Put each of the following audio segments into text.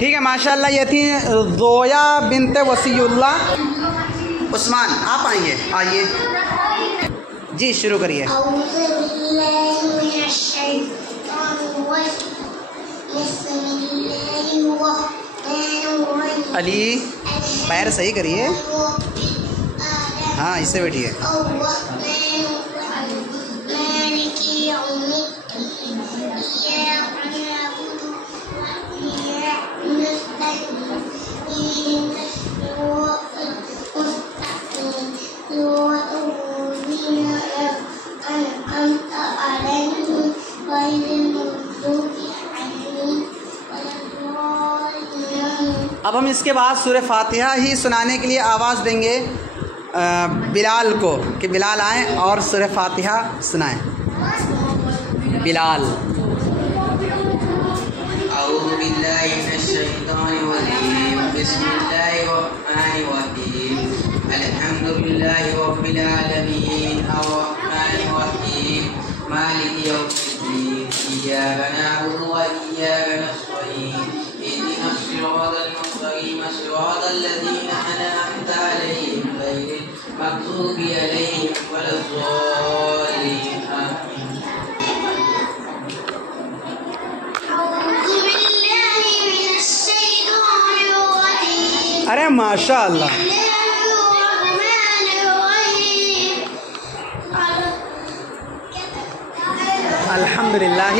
ठीक है माशाल्लाह। ये थी ज़ोया बिनते वसीउल्लाह। उस्मान आप आएंगे, आइए जी, शुरू करिए। अली पैर सही करिए, हाँ इससे बैठिए। अब हम इसके बाद सूरह फातिहा ही सुनाने के लिए आवाज़ देंगे बिलाल को कि बिलाल आएँ और सूरह फातिहा सुनाएं। बिलाल। अऊज़ु बिल्लाहि मिनश शैतानिर रजीम। बिस्मिल्लाहिर्रहमानिर्रहीम। अल्हम्दुलिल्लाहि रब्बिल आलमीन अर्रहमानिर रहीम मालिकि यौमिद्दीन इय्याका नअबुदु व इय्याका नस्तईन इहदिनस सिरातल मुस्तक़ीम सिरातल लज़ीना अनअमता अलैहिम गैरिल मग़ज़ूबि अलैहिम वलद्दॉल्लीन आमीन। अरे माशाअल्लाह। अल्हम्दुलिल्लाह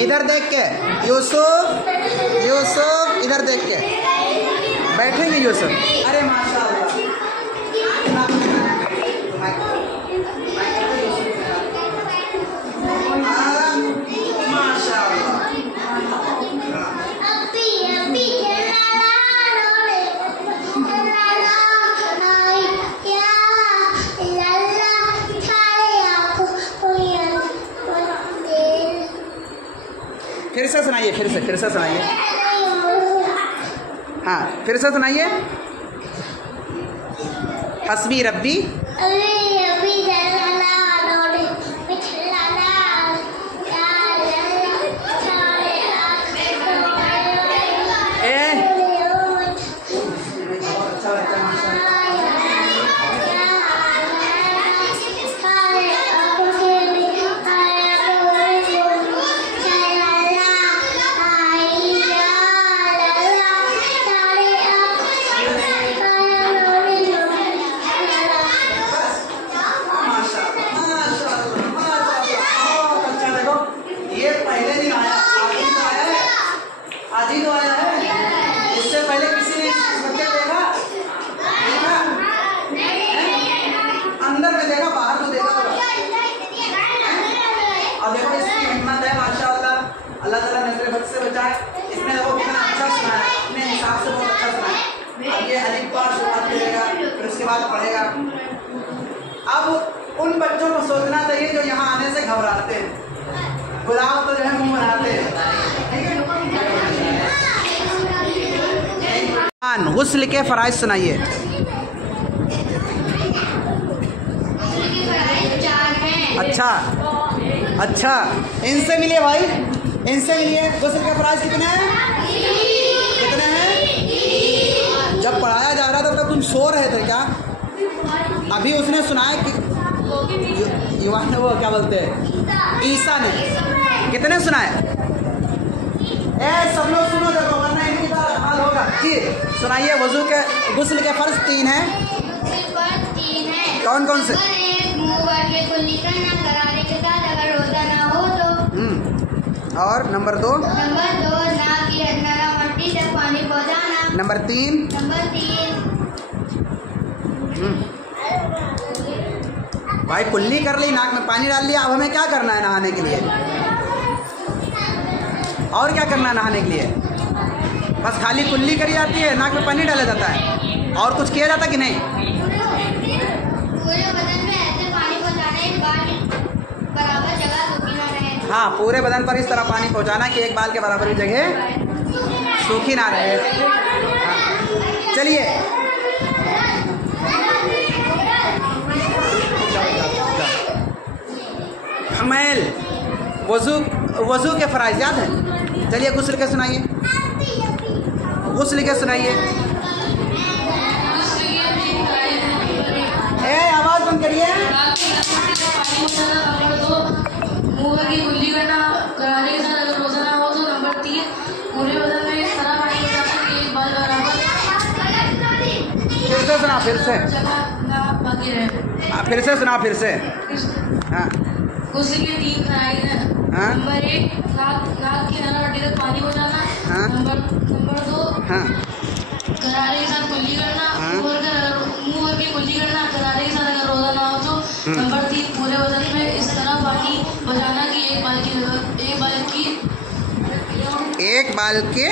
इधर देख के यूसुफ, यूसुफ इधर देख के बैठेंगे यूसुफ। अरे माशाअल्लाह। फिर से सुनाइए, फिर से सुनाइए, हाँ फिर से सुनाइए। हस्बी रब्बी अल्लाह ताला नजर बद से बचाए। इसमें देखो कितना अच्छा सुनाया, अपने हिसाब से बहुत अच्छा सुनाया। अब ये अलिफ बार शुरुआत करेगा, फिर उसके बाद पढ़ेगा। अब उन बच्चों को सोचना चाहिए जो यहाँ आने से घबराते हैं, गुलाब तो जो है मुंह बनाते हैं। गुस्ल के फराइज सुनाइए। अच्छा अच्छा, इनसे मिलिए भाई, इनसे मिलिए। गुस्ल के फराइज कितने हैं? कितने हैं? जब पढ़ाया जा रहा था तब तुम सो रहे थे क्या? अभी उसने सुनाया कि युवा ने वो क्या बोलते हैं, ईसा ने। कितने सुना है? सब लोग सुनो देखो, वरना इनकी हाल होगा। जी सुनाइए। वजू के गुस्ल के फर्ज 3 हैं। कौन कौन से? और नंबर 2 नंबर 3 भाई कुल्ली कर ली, नाक में पानी डाल लिया, अब हमें क्या करना है नहाने के लिए? और क्या करना है नहाने के लिए? बस खाली कुल्ली करी जाती है, नाक में पानी डाला जाता है, और कुछ किया जाता कि नहीं? हाँ, पूरे बदन पर इस तरह पानी पहुंचाना कि एक बाल के बराबर भी जगह सूखी ना रहे। हाँ। चलिए हमेल वजू के फराइज याद है? चलिए गुस्ल के सुनाइए, गुस्ल के सुनाइए। आवाज़ बंद करिए। मुंह की कुल्ली करना, गरारे के साथ अगर रोजा ना हो तो नंबर 3 पूरे बदन में इस तरह पानी पहुंचाना कि एक बाल बराबर फिर से सुना, फिर से ना बाकी रहे। फिर से सुना, फिर से। हाँ गुस्ल के 3 फराइज हैं। नंबर 1 नाक की नरम हड्डी तक पानी पहुंचाना। नंबर 2 गरारे के साथ कुल्ली करना, मुंह की कुल्ली करना, गरारे के साथ अगर रोजा ना हो तो। नंबर 3 पूरे बदन में इस तरह पानी बचाना कि एक बाल के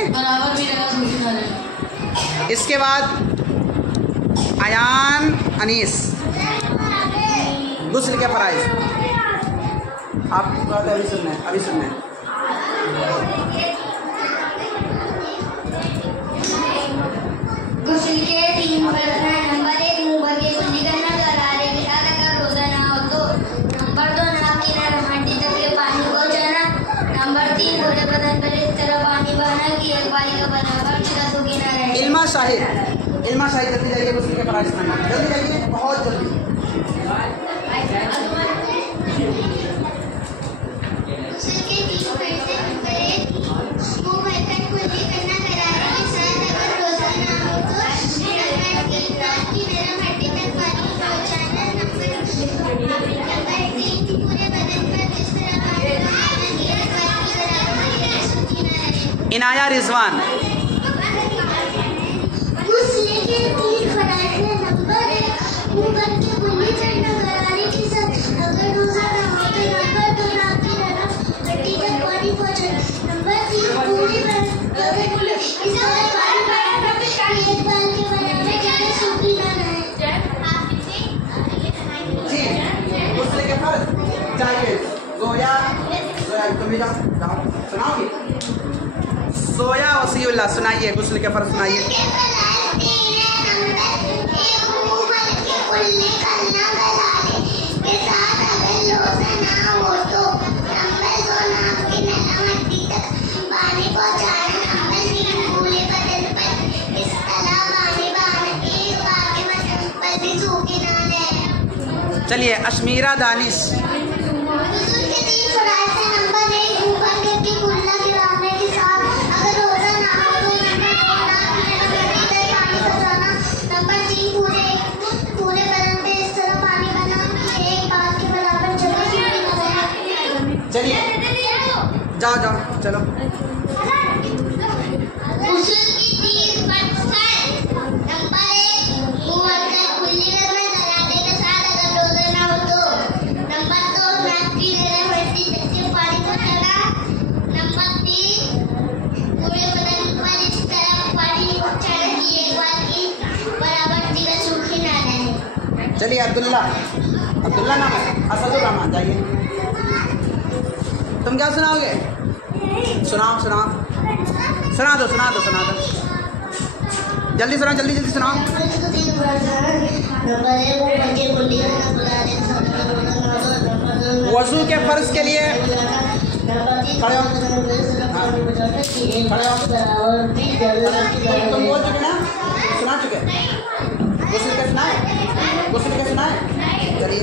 बराबर भी जगह सूखी ना रहे। इसके बाद अयान अनीस गुस्ल के फराइज आपकी बात अभी सुनना है, अभी सुनना है। गुस्ल के 3 फर्ज हैं। नंबर 1 मुंह भर के कुल्ली करना, गरारे के साथ अगर रोजा ना हो तो। नंबर 2 नाक की नरम हड्डी तक के पानी पहुंचाना। नंबर 3 पूरे बदन पर इस तरह पानी बहाना कि एक बाल का बराबर जगह सूखी ना रहे। इल्मा शाहिद जल्दी जाइए, गुस्ल के फराइज सुनाइए, जल्दी जाइए, बहुत जल्दी। गुस्ल के 3 फर्ज हैं। नंबर 1 मुंह भर कर कुल्ली करना, गरारे के साथ अगर रोजा ना हो तो। नंबर 3 नाक की नरम हड्डी तक पानी पहुंचाना। नंबर 3 पूरे बदन पर इस तरह पानी बहाना कि एक बाल के बराबर जगह सूखी ना रहे। इनाया रिजवान गुस्ल के 3 फराइज हैं। नंबर 1 मुंह भर के कुल्ली करना, गरारे के साथ अगर रोजा ना हो तो। नंबर 2 नाक की नरम हड्डी तक पानी पहुंचाना। नंबर 3 पूरे बदन पर इस तरह पानी बहाना कि एक बाल के बराबर जगह सूखी ना रहे। जी गुस्ल के फर्ज जाइए। जोया तुम भी जाओ सुनाओगी? सोया वसीउल्लाह सुनाइए, गुस्ल के फर्ज सुनाइए। चलिए अशमीरा दानिश चलिए जाओ चलो। गुस्ल की 3 फर्ज हैं। नंबर 1 मुंह भर कर कुल्ली करना, गरारे के साथ अगर रोजा ना हो तो। नंबर 2 नाक की नरम हड्डी तक के पानी पहुंचाना। नंबर 3 पूरे बदन पर इस तरह पानी पहुंचाना कि एक बाल की बराबर जगह सूखी ना रहे। चलिए अब्दुल्ला नाम है, असदुर रहमान जाइए। तुम क्या सुनाओगे? सुना दो जल्दी सुनाओ, जल्दी सुनाओ। वजू के फर्ज के लिए खड़े हो। तुम बोल चुके ना, सुना चुके। गुस्ल के सुनाए चलिए।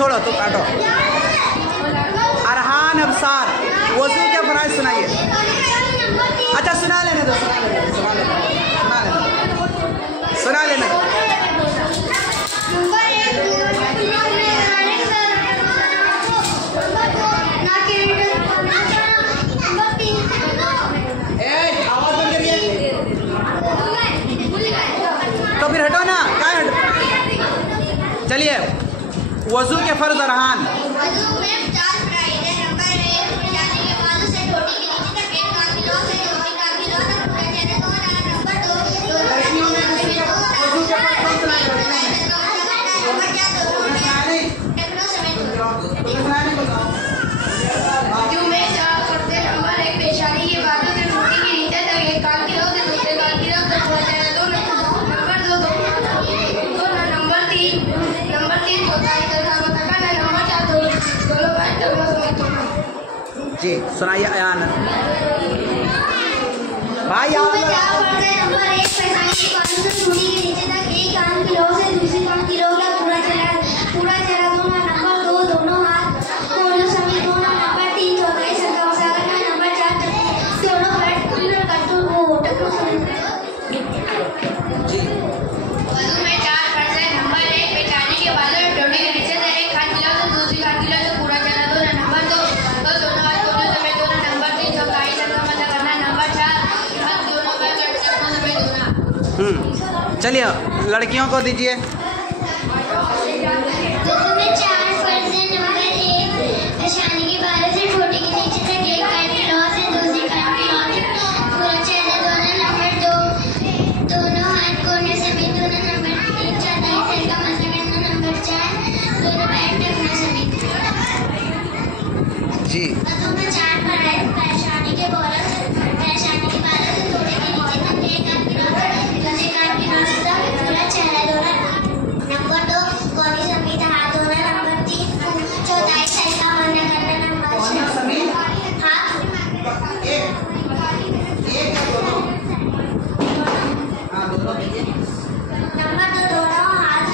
छोड़ो तुम काटो। अरहान अबसार वजू के फराइज सुनाइए। अच्छा सुना लेने दो, सुना लेने दो। तो फिर हटो ना, क्या हटो। चलिए वजू के फर्ज अरहान। जी सुनाइए अयान भाई। आप नंबर 1 पैसानी के बाजू से सूढ़ी के नीचे तक एक कान की लो से दूसरी कान की लो का पूरा चला दोनों। नंबर 2 दोनों हाथ कोनों समेत दोनों। नंबर 3 चौथाई सरका मसाला। नंबर 4 दोनों पैर खुले कट्टू वो टकनो समेत। जी वजू में 4 फर्ज है। नंबर 1 पेशानी के बाजू से ठोड़ी के नीचे से एक कान की लो से दूसरी कान की लो से पूरा चला दोनों। नंबर 2 दोनों हाथ कोनों समेत दोनों। नंबर 3 चौथाई सरका मसाला करना। नंबर 4 हाथ दोनों पैर कट्टू समेत दोनों। चलिए लड़कियों को दीजिए। वजू में 4 फर्ज है। नंबर 1 पेशानी के बाजू से ठोड़ी के नीचे तक एक कान की लो से दूसरी कान की लो से पूरा चला दोनों। नंबर 2 दोनों हाथ कोने समेत दोनों। नंबर 3 चौथाई सरका मसाला करना। नंबर 4 दोनों पैर टखने समेत। जी वजू में 4 पेशानी के बाजू से ठोड़ी के नीचे तक एक कान की लो से दूसरी कान की लो से पूरा चला दोनों। नंबर 2 कोनी समेत हाथ धोना। नंबर 3 चौथाई सरका मना करना। नंबर 4 हाथ नंबर 2 दोनों हाथ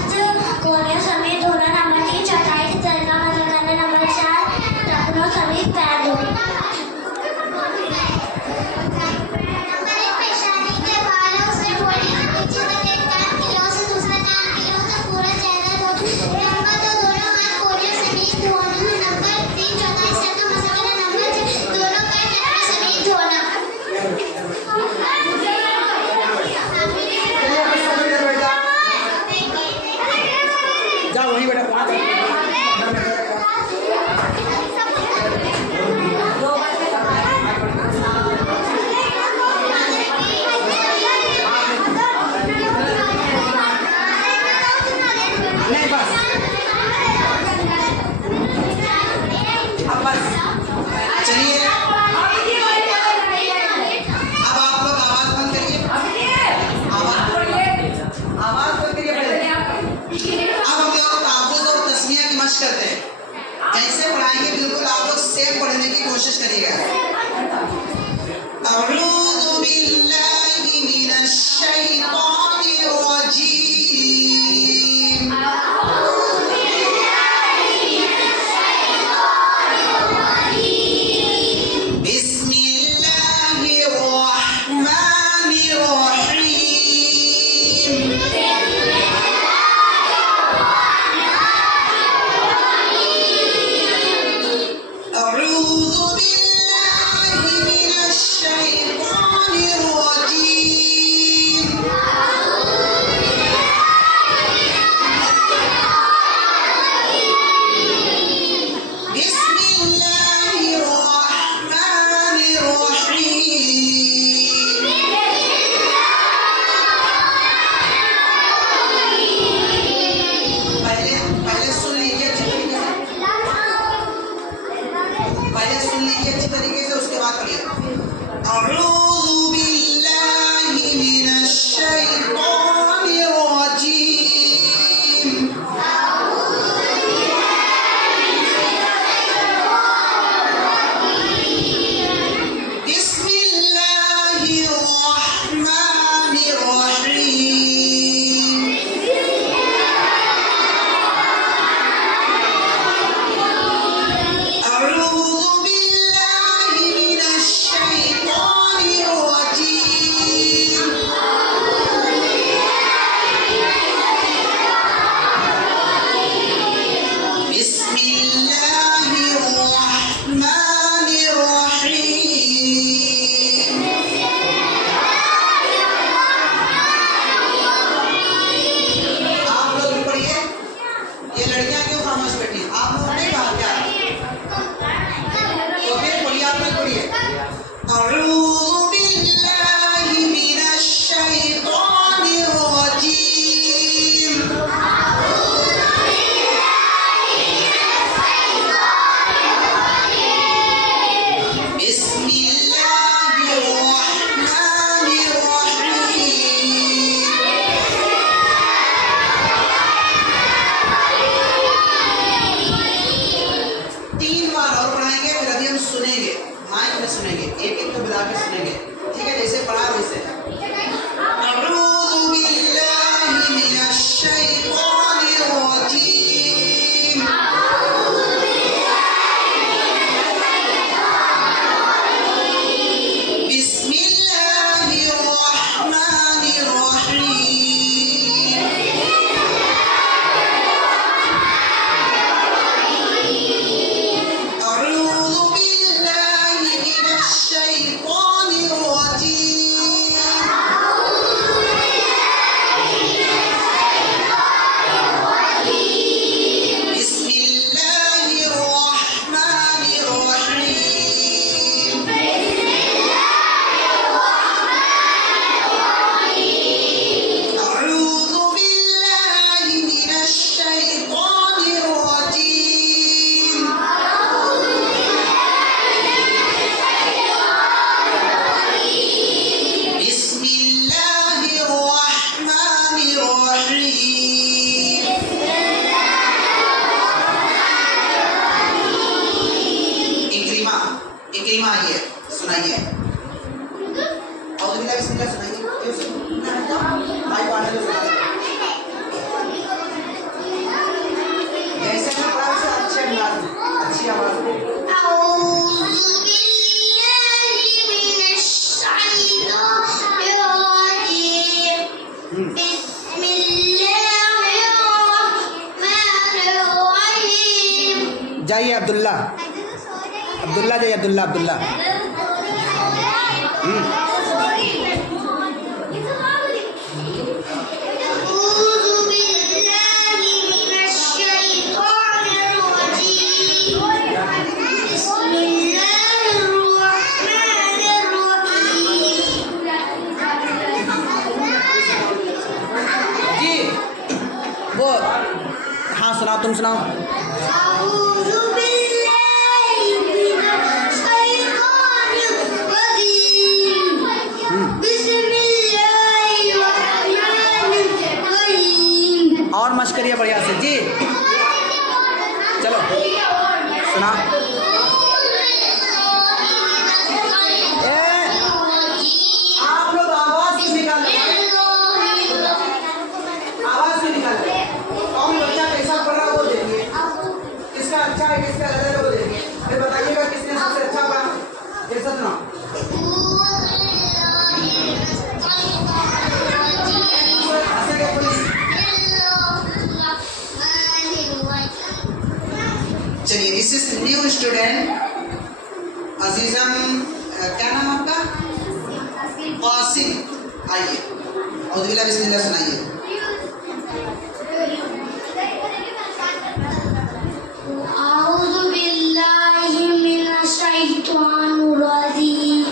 कोने समेत धोना। नंबर 3 चौथाई सरका मना करना। नंबर 4 टखनों समेत पैर धोना। नंबर 1 पेशानी के बालों से ठोड़ी के नीचे तक एक कान की लो से दूसरा कान की लो से पूरा चेहरा धोना। नंबर 2 दोनों हाथ कोने समेत धोना। नंबर 3 चौथाई सरका मसाला। नंबर 4 दोनों पैर टखने समेत धोना। जाओ वहीं बेटा वहाँ जाओ। नहीं बस अब बस। चलिए अब आप लोग आवाज बंद करिए। आवाज बंद करिए पहले। अब हम लोग ताबूत और तस्मिया की मशक करते हैं। जैसे पढ़ाएंगे बिल्कुल आप लोग सेम पढ़ने की कोशिश करिएगा। अऊज़ु बिल्लाहि मिनश शैतानिर रजीम। बिस्मिल्लाहिर रहमानिर रहीम। अऊज़ु बिल्लाहि जाइए अब्दुल्ला, अब्दुल्ला जाइए, अब्दुल्ला अब्दुल्ला। जी वो हाँ सुनाओ, तुम सुनाओ। और मशकरिया बढ़िया से जी, चलो सुना। आप लोग आवाज क्यों निकाल रहे हैं? आवाज क्यों निकाल रहे हैं? कौन बच्चा कैसा पढ़ रहा है वो देखिए, किसका अच्छा है किसका गलत है वो देखिए, फिर बताइएगा किसने सबसे अच्छा पढ़ा। ये सब सुना। चलिए, दिस इज न्यू स्टूडेंट अजीजम, क्या नाम आपका? कासिम। आइए औज़ुबिल्लाह बिस्मिल्लाह सुनाइए। औज़ुबिल्लाहि मिनश शैतानिर रजीम।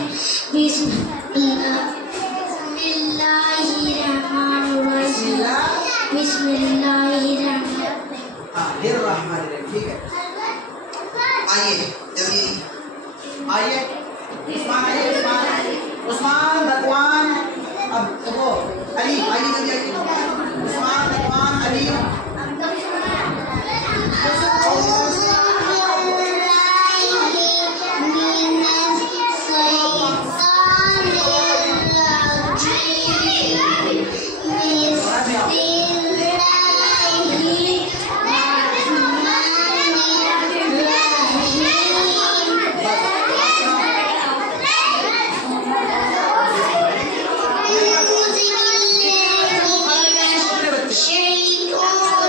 बिस्मिल्लाहिर्रहमानिर्रहीम। ठीक है, आइए जल्दी आइए उस्मान, आइए उस्मान, उस्मान रकवान, अब वो अली, आइए जल्दी आइए। उस्मान रकवान अली। Shaytan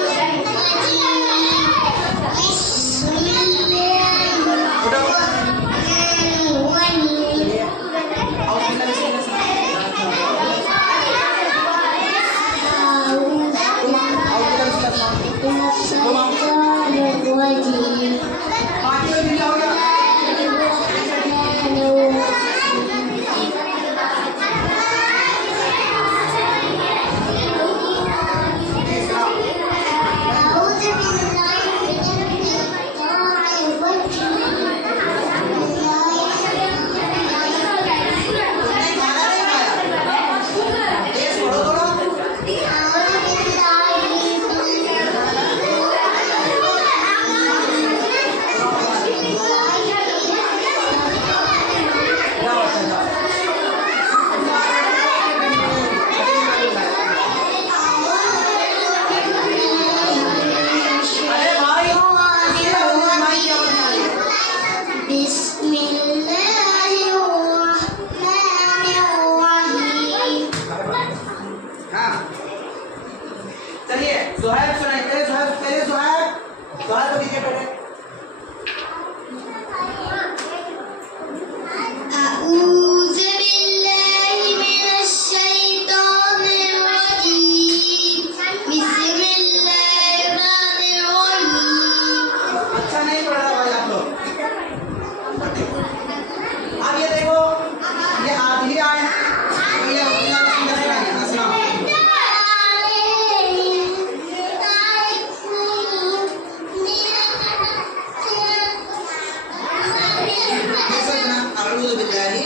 अऊज़ु बिल्लाहि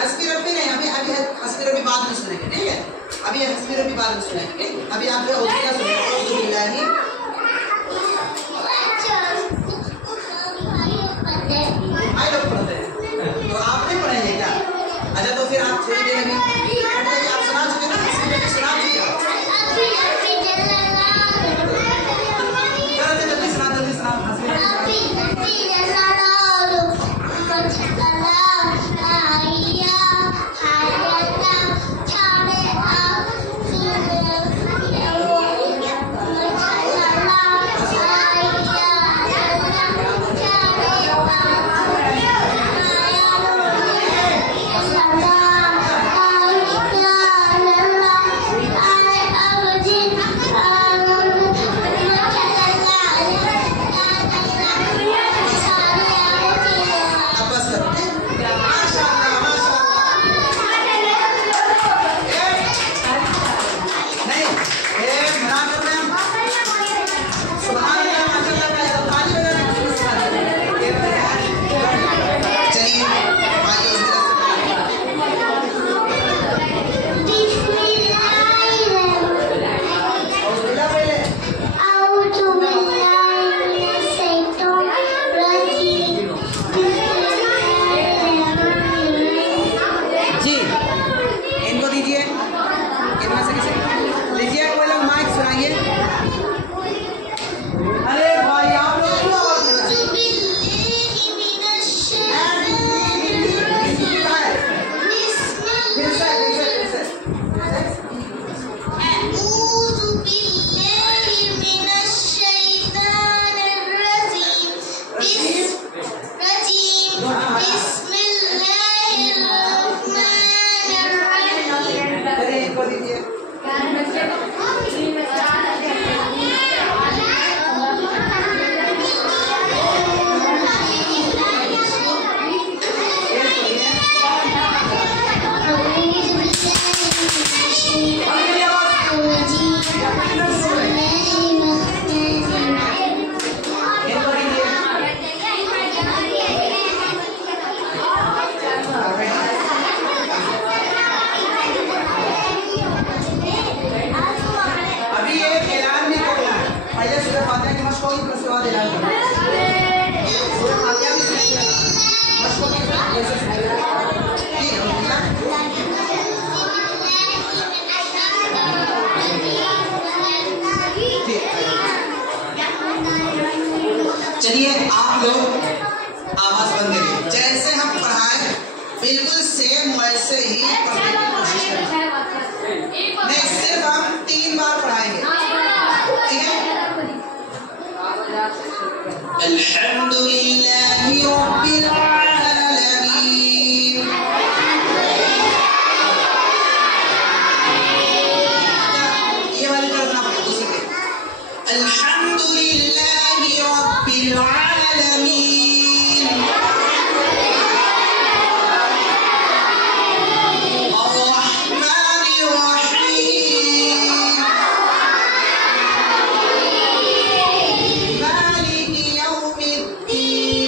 हस्बी रब्बी नहीं, अभी हस्बी रब्बी बाद में सुनेंगे, ठीक है? अभी हस्बी रब्बी बाद में सुनेंगे। अभी आप जो क्या सुनेंगे? अऊज़ु बिल्लाहि आई लोग पढ़ते हैं, तो आप नहीं पढ़ेंगे क्या? अच्छा तो फिर आप थोड़ी देर अभी आप सुना चुके ना, सुना चुके आप? जल्दी सुना हस्बी रब्बी। चलिए आप लोग आवाज बंद करिए, जैसे हम पढ़ाए बिल्कुल सेम वैसे ही पढ़ने की कोशिश करें। नहीं, सिर्फ हम 3 बार पढ़ाएंगे, ठीक है? अल्हम्दुलिल्लाहि रब्बिल आलमीन। ये वाली तरफ ना पढ़ो, दूसरी तरफ। अल्हम्दुलिल्लाहि रब्बिल आलमीन। अर्रहमानिर रहीम। मालिकि यौमिद्दीन।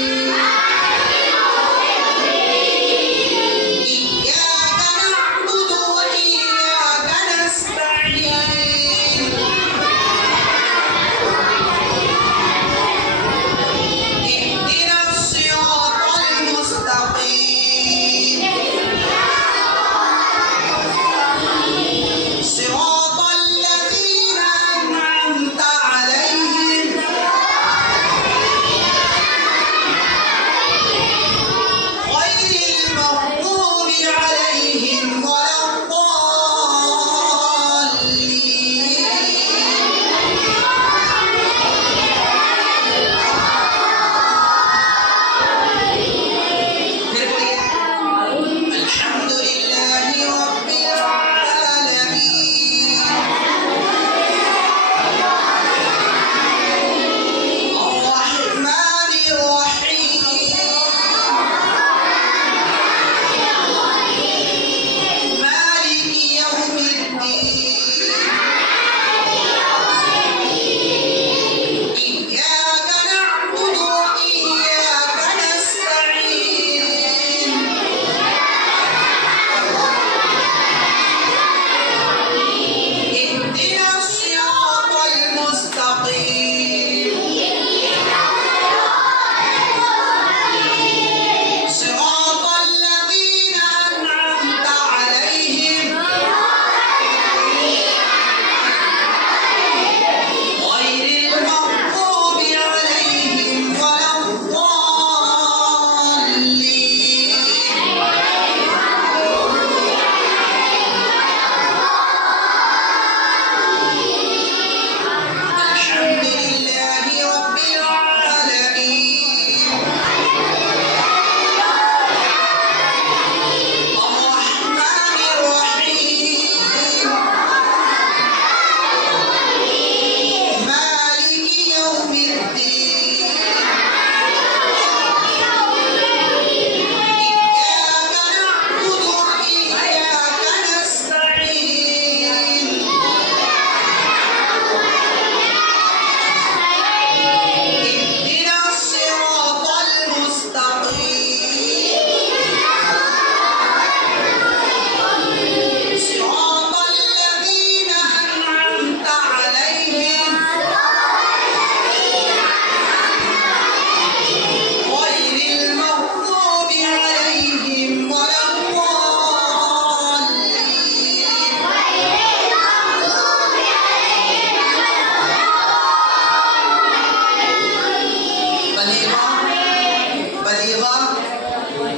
बलीगा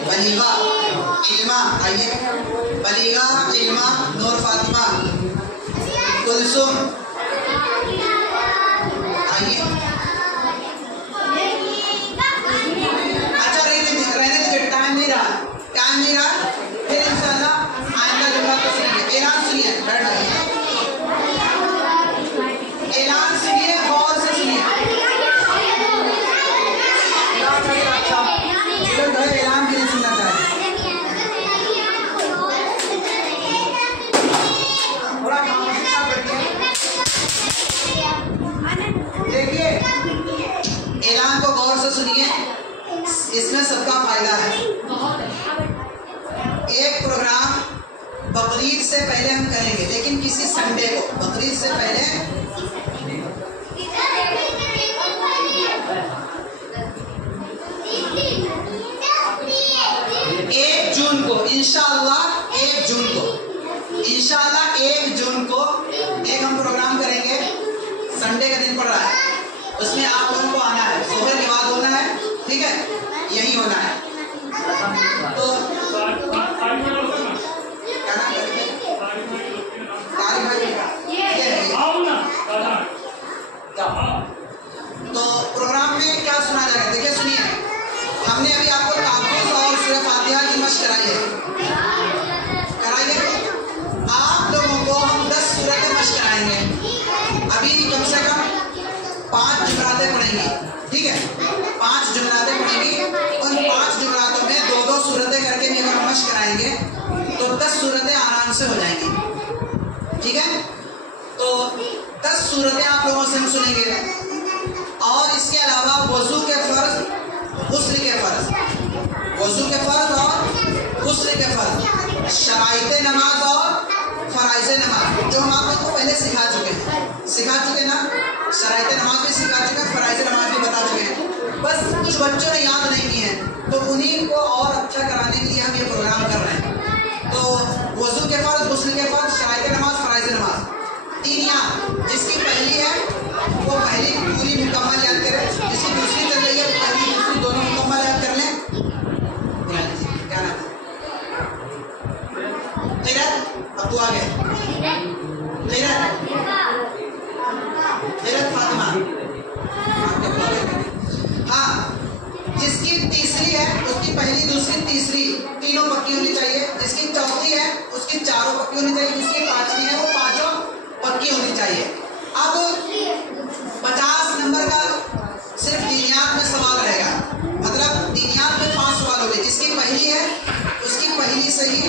बलीगा इल्मा, आइए बलीगा इल्मा नूर फातिमा कुलसुम, आइए। अच्छा रहने दीजिए, टाइम नहीं रहा, फिर इंशाल्लाह आइंदा जुमला तो सुनिए। ऐलान सुनिए, बैठ जाइए, ऐलान सुनिए, गौर से सुनिए। अच्छा ऐलान भी नहीं सुनना चाहिए, थोड़ा खामोशी से बैठिए। देखिए ऐलान को गौर से सुनिए, इसमें सबका फायदा है। एक प्रोग्राम बकरीद से पहले हम करेंगे, लेकिन किसी संडे को, बकरीद से पहले 1 जून को इंशाअल्लाह 1 जून को एक हम प्रोग्राम करेंगे। संडे का दिन पड़ रहा है, उसमें आप लोगों को आना है, सुबह के बाद होना है, ठीक है, यही होना है। तो तो प्रोग्राम में क्या सुना जाएगा, देखिए सुनिए। हमने अभी आपको ताबूत और सूरह फातिहा की मशक कराई है। आप लोगों को हम 10 सूरतें मशक कराएंगे। अभी कम से कम 5 जुमरातें पढ़ेंगी, ठीक है, 5 जुमरातें पढ़ेंगी। उन 5 जुमरातों में 2-2 सूरतें करके भी अगर हम मशक कराएंगे तो 10 सूरतें आराम से हो जाएंगी, ठीक है। तो 10 सूरतें आप लोगों से हम सुनेंगे। और इसके अलावा वजू के फ़र्ज, गुस्ल के फ़र्ज, वजू के फ़र्ज और गुस्ल के फ़र्ज, शराइत नमाज और फ़राइज़ नमाज, जो हम आप लोगों को पहले सिखा चुके ना, शराइत नमाज भी सिखा चुके हैं, फ़राइज़ नमाज भी बता चुके हैं। बस कुछ बच्चों ने याद नहीं किए हैं, तो उन्हीं को और अच्छा कराने के लिए हम ये प्रोग्राम कर रहे हैं। तो वजू के फ़र्ज, गुस्ल के फ़र्ज, शराइत नमाज, फ़राइज़ नमाज, 3 याद। जिसकी पहली है वो पहली पूरी मुकम्मल याद करें, जिसकी दूसरी चल रही है पहली दूसरी दोनों मुकम्मल याद कर लें। क्या नाम है? अब तू आगे फातिमा, हाँ। जिसकी तीसरी है उसकी पहली दूसरी तीसरी तीनों पक्की होनी चाहिए। जिसकी चौथी है उसकी 4 पक्की होनी चाहिए। जिसकी 5वीं है वो 5 पक्की होनी चाहिए। अब 50 नंबर का सिर्फ दीनियात में सवाल रहेगा, मतलब दीनियात में 5 सवाल हो गए। जिसकी पहली है उसकी पहली से ही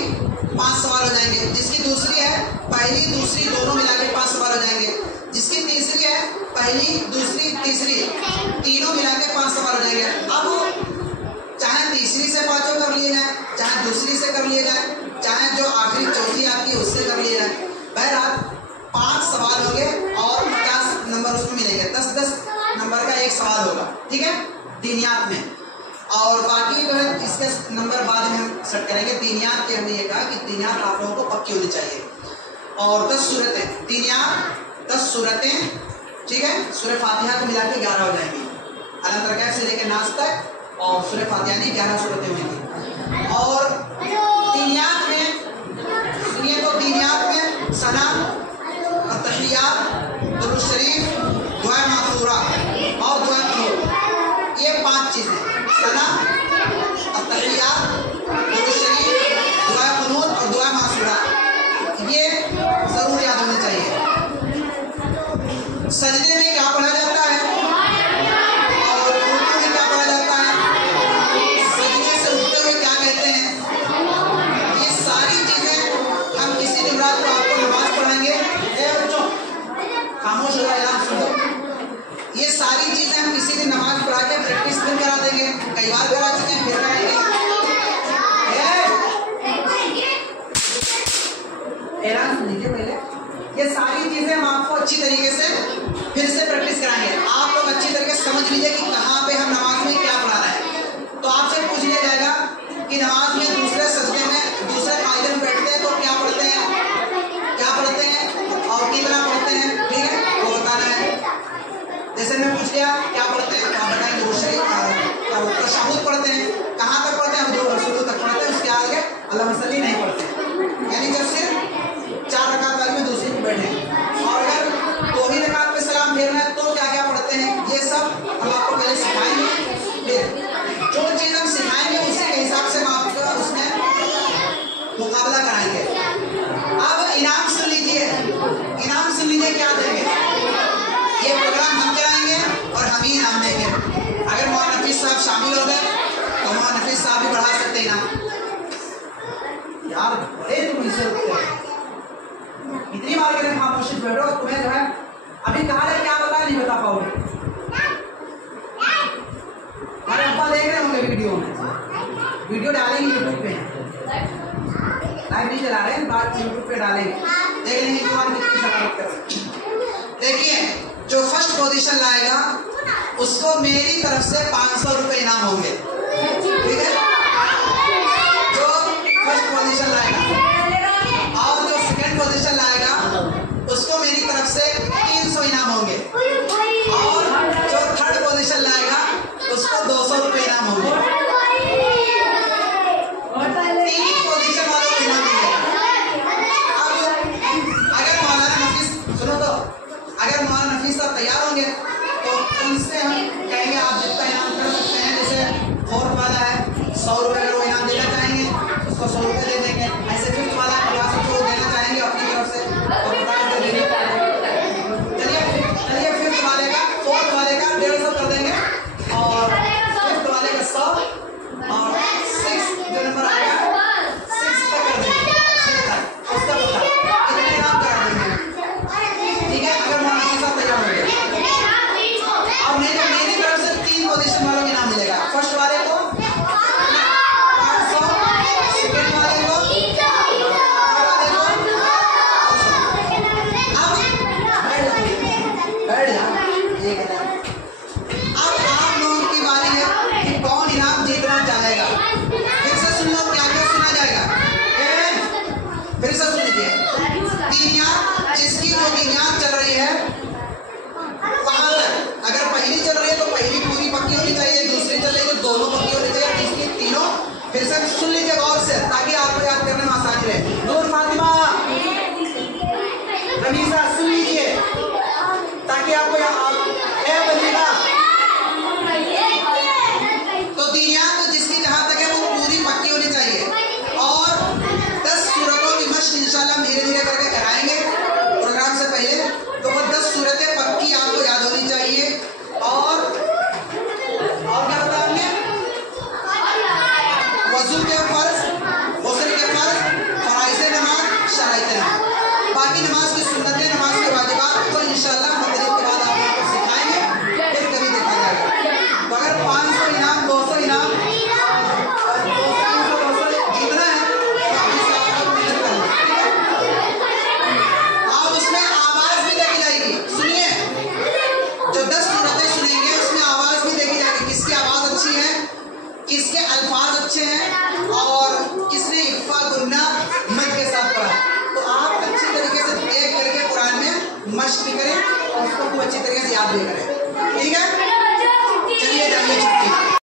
5 सवाल हो जाएंगे। जिसकी दूसरी है पहली दूसरी दोनों मिला के 5 सवाल हो जाएंगे। जिसकी तीसरी है पहली दूसरी तीसरी तीनों मिला के 5 सवाल हो जाएंगे। अब चाहे तीसरी से 5 कर लिए जाए, चाहे दूसरी से कर लिए जाए, चाहे जो आखिरी चौथी आपकी उससे कर लिए जाए, बहरहाल 5 सवाल होंगे और 50 नंबर उसमें मिलेंगे। 10-10 नंबर का एक सवाल होगा, ठीक है, दीनियात में। और बाकी जो है इसके नंबर बाद में हम सेट करेंगे। दीनियात के हमने ये कहा कि दीनियात आप लोगों को पक्की होनी चाहिए। और 10 सूरतें दीनियात, 10 सूरतें, ठीक है। सूरह फातिहा को मिला के 11 हो जाएंगी। अलम तर कैफ से लेकर नास तक और सूरह फातिहा की 11 सूरतें होंगी। और दीनियात में सुनिए, तो दीनियात में सना, तहियात, दुरूद शरीफ, दुआ मासूरा और दुआ कुनूत, ये 5 चीजें, सना, तहियात, दुरूद शरीफ, दुआ कुनूत और दुआ मासूरा, ये जरूर याद होने चाहिए। सजदे में क्या पढ़ा जाता है और रुकू में क्या पढ़ा जाता है, सजदे से उठते हुए क्या कहते हैं, ये सारी चीजें हम किसी जुमरात को आपको नमाज पढ़ाएंगे। बच्चों खामोश हो जाए, नफीस साहब शामिल हो गए तो वहाँ नफीस साहब भी बढ़ा सकते हैं ना यार, बड़े तुम इसे इतनी बार करें खामोशी बैठो, तुम्हें जो है अभी कहा है क्या बता नहीं बता पाओगे। हमारे अब्बा देख रहे होंगे वीडियो में, वीडियो डालेंगे यूट्यूब पे, लाइव नहीं चला रहे हैं, बात यूट्यूब पे डालेंगे, देख लेंगे जुबान कितनी शरारत कर। देखिए जो फर्स्ट पोजीशन लाएगा उसको मेरी तरफ से 500 रुपए इनाम होंगे, ठीक है। जो फर्स्ट पोजीशन लाएगा और जो सेकंड पोजीशन लाएगा उसको मेरी तरफ से 300 इनाम होंगे और जो थर्ड पोजीशन लाएगा उसको 200 रुपए इनाम होंगे। 3 पोजीशन वालों को इनाम मिलेगा। अब अगर मौलाना नफीस सुनो तो, अगर मौलाना नफीस साहब तैयार होंगे तो उनसे हम कहेंगे आप जितना इनाम कर सकते हैं, जैसे फोर्थ वाला है 100 रुपए अगर वो इनाम देना चाहेंगे उसको 100 रुपए दे देंगे, ऐसे फिफ्थ वाला 50 रुपए वो देना चाहेंगे अपनी तरफ से और 50 दे देंगे। चलिए फिफ्थ वाले का, फोर्थ वाले का 150 कर देंगे और फिफ्थ वाले का 100 और 6 जो नंबर आएगा 6 तक कर देंगे, उसका बता इतने इनाम करा देंगे, ठीक है। अगर मौलाना साहब तैयार हो गए और नहीं तो मेरी तरफ से 3 पोजीशन वालों को इनाम मिलेगा। फर्स्ट वाले को 500, सेकंड वाले को, बैठ जा। अब आप लोगों की बारी है कि कौन इनाम जीतना चाहेगा। फिर से सुन लो क्या क्या सुना जाएगा, फिर से सुन लीजिए। गिनिया जिसकी जो गिनिया चल रही है वहां तक, अगर पहली चल रही है तो पहली पूरी पक्की होनी चाहिए, दूसरी चल रही है तो दोनों पक्की होनी चाहिए, तीसरी तीनों। फिर से सुन लीजिए गौर से ताकि आपको याद करने में आसानी रहे। नूर फातिमा रमीजा सुन लीजिए ताकि आपको बनेगा। तो दीनियात तो जिसकी जहां तक है वो पूरी पक्की होनी चाहिए और 10 सूरतों की मश्क इंशाल्लाह धीरे धीरे करके कराएंगे प्रोग्राम से पहले। तो वो 10 सूरतें पक्की आपको याद होनी चाहिए और क्या बताएंगे, वज़ू के फर्ज, गुस्ल के फर्ज, फराइज़ नमाज, शराइत नमाज, बाकी नमाज की सुन्नतें, नमाज के वाजिबात को इंशाल्लाह मगरिब के बाद आप लोगों को सिखाएंगे, फिर कभी देखा जाएगा। तो अगर 500 इनाम, 200 इनाम, 200 जीतना है तो आप उसमें आवाज भी देखी जाएगी। सुनिए, जो 10 सूरतें सुनेंगे उसमें आवाज भी देखी जाएगी, किसकी आवाज अच्छी है, किसके अल्फाज अच्छे हैं और किसने इफ़ा गुन्ना मद के साथ पढ़ा। तो आप अच्छी तरीके से देख करके कुरान में मश्क भी करें और उसको खूब अच्छी तरीके से याद भी करें।